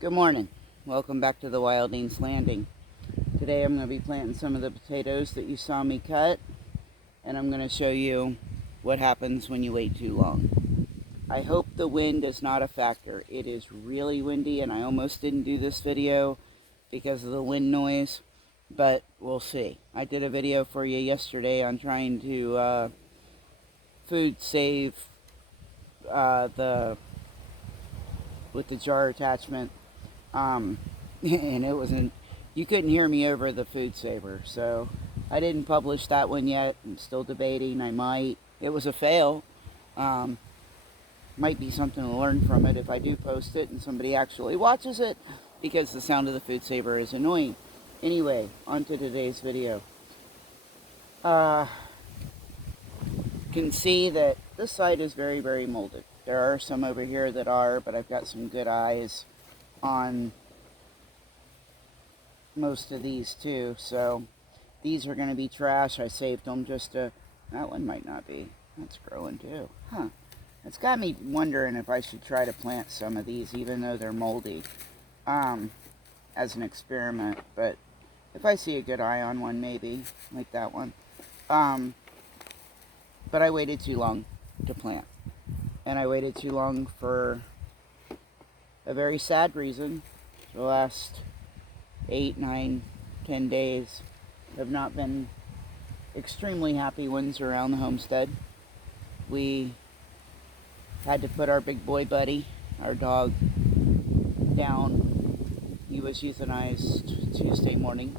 Good morning. Welcome back to the Wildings Landing. Today I'm going to be planting some of the potatoes that you saw me cut, and I'm going to show you what happens when you wait too long. I hope the wind is not a factor. It is really windy, and I almost didn't do this video because of the wind noise, but we'll see. I did a video for you yesterday on trying to food save the with the jar attachment. And it wasn't, you couldn't hear me over the food saver, so I didn't publish that one yet. I'm still debating. I might. It was a fail. Um, might be something to learn from it if I do post it and somebody actually watches it, because the sound of the food saver is annoying. Anyway, on to today's video. Uh, can see that this side is very, very molded. There are some over here that are, but I've got some good eyes on most of these too, so these are going to be trash. I saved them just to, that one might not be, that's growing too, huh. It's got me wondering if I should try to plant some of these even though they're moldy, as an experiment. But if I see a good eye on one, maybe like that one. But I waited too long to plant, and I waited too long for a very sad reason. The last 8, 9, 10 days have not been extremely happy ones around the homestead. We had to put our big boy buddy, our dog, down. He was euthanized Tuesday morning.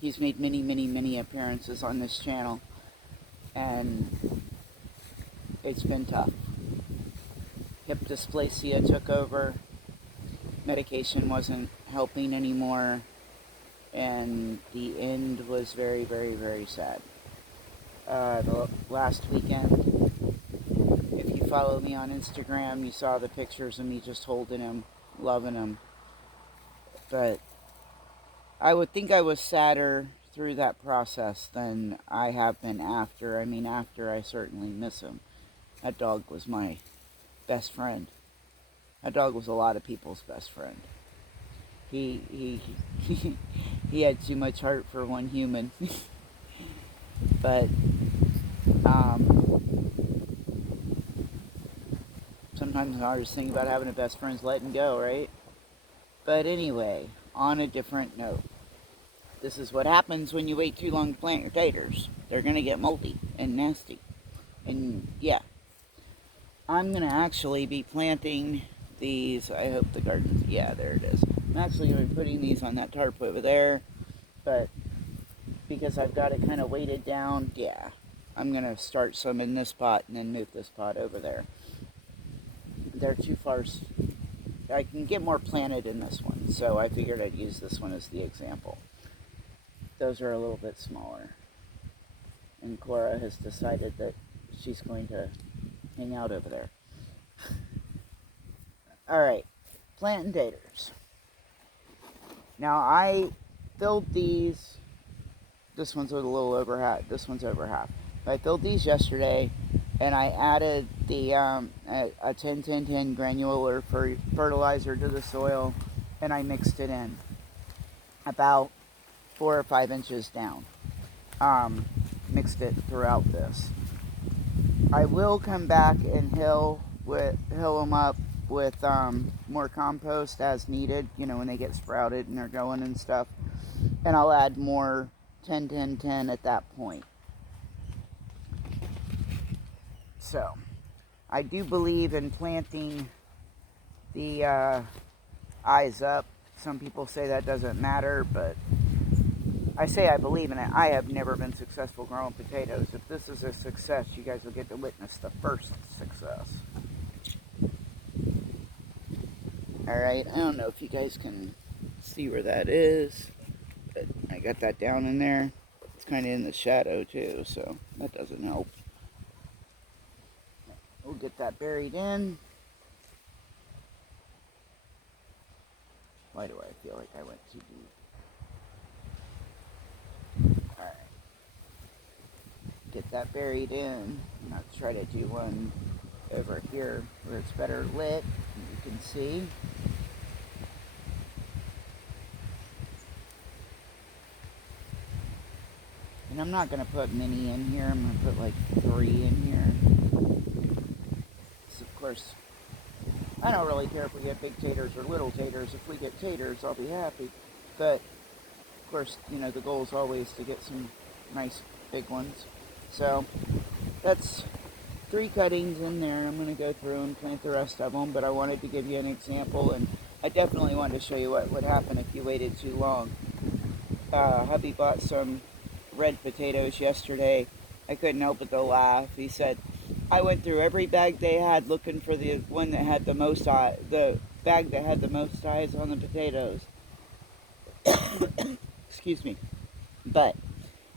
He's made many, many, many appearances on this channel, and it's been tough. Hip dysplasia took over. Medication wasn't helping anymore, and the end was very, very, very sad. The last weekend, if you follow me on Instagram, you saw the pictures of me just holding him, loving him. But I would think I was sadder through that process than I have been after. I mean, after, I certainly miss him. That dog was my best friend. That dog was a lot of people's best friend. He he had too much heart for one human. But sometimes the hardest thing about having a best friend is letting go, right? But anyway, on a different note, this is what happens when you wait too long to plant your taters. They're going to get moldy and nasty. And yeah, I'm going to actually be planting these. I hope the garden's, yeah, there it is. I'm actually going to be putting these on that tarp over there, but because I've got it kind of weighted down, yeah, I'm going to start some in this pot and then move this pot over there. They're too far. I can get more planted in this one, so I figured I'd use this one as the example. Those are a little bit smaller, and Cora has decided that she's going to hang out over there. Alright, planting taters. Now I filled these, this one's a little over half, this one's over half. I filled these yesterday, and I added the a 10-10-10 granular fertilizer to the soil, and I mixed it in about 4 or 5 inches down. Mixed it throughout this. I will come back and hill them up with more compost as needed, you know, when they get sprouted and they're going and stuff. And I'll add more 10-10-10 at that point. So, I do believe in planting the eyes up. Some people say that doesn't matter, but I say I believe in it. I have never been successful growing potatoes. If this is a success, you guys will get to witness the first success. Alright, I don't know if you guys can see where that is, but I got that down in there. It's kind of in the shadow too, so that doesn't help. We'll get that buried in. Why do I feel like I went too deep? Alright. Get that buried in. I'll try to do one over here where it's better lit. You can see. And I'm not going to put many in here. I'm going to put like 3 in here. So of course, I don't really care if we get big taters or little taters. If we get taters, I'll be happy. But of course, you know, the goal is always to get some nice big ones. So that's 3 cuttings in there. I'm going to go through and plant the rest of them, but I wanted to give you an example, and I definitely wanted to show you what would happen if you waited too long. Hubby bought some red potatoes yesterday. I couldn't help but to laugh. He said, I went through every bag they had looking for the one that had the most the bag that had the most eyes on the potatoes. Excuse me. But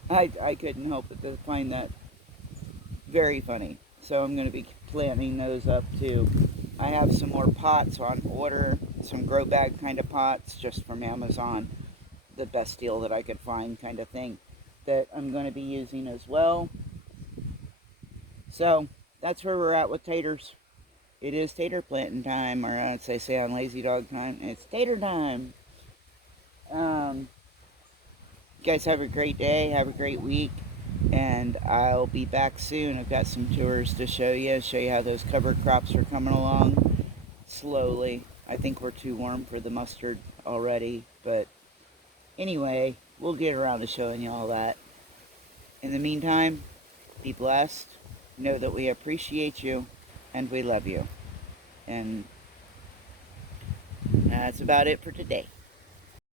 I couldn't help but to find that very funny. So I'm going to be planting those up too. I have some more pots on order, some grow bag kind of pots just from Amazon. The best deal that I could find kind of thing that I'm going to be using as well. So that's where we're at with taters. It is tater planting time, or as they say on Lazy Dog time, it's tater time. You guys have a great day, have a great week, and I'll be back soon. I've got some tours to show you how those cover crops are coming along slowly. I think we're too warm for the mustard already, but anyway, we'll get around to showing you all that. In the meantime, be blessed. Know that we appreciate you and we love you. And that's about it for today.